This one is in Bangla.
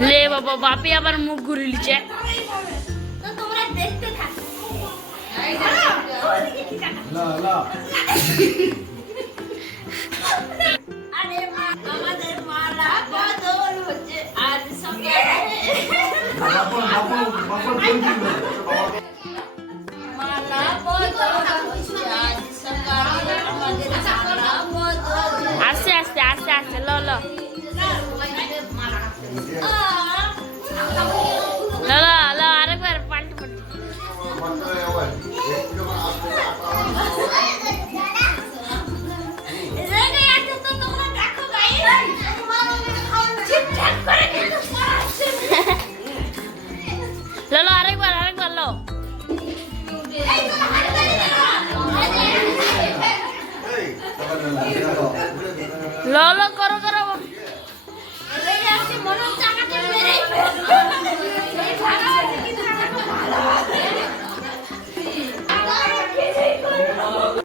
লে বাবা বাপি আবার মুখ ঘুরিয়ে লিছে আস্তে আস্তে আস্তে আস্তে ল ল আরেকবার পাল্টে পাল্টে লো আরেকবার আরেকবার লো Hey,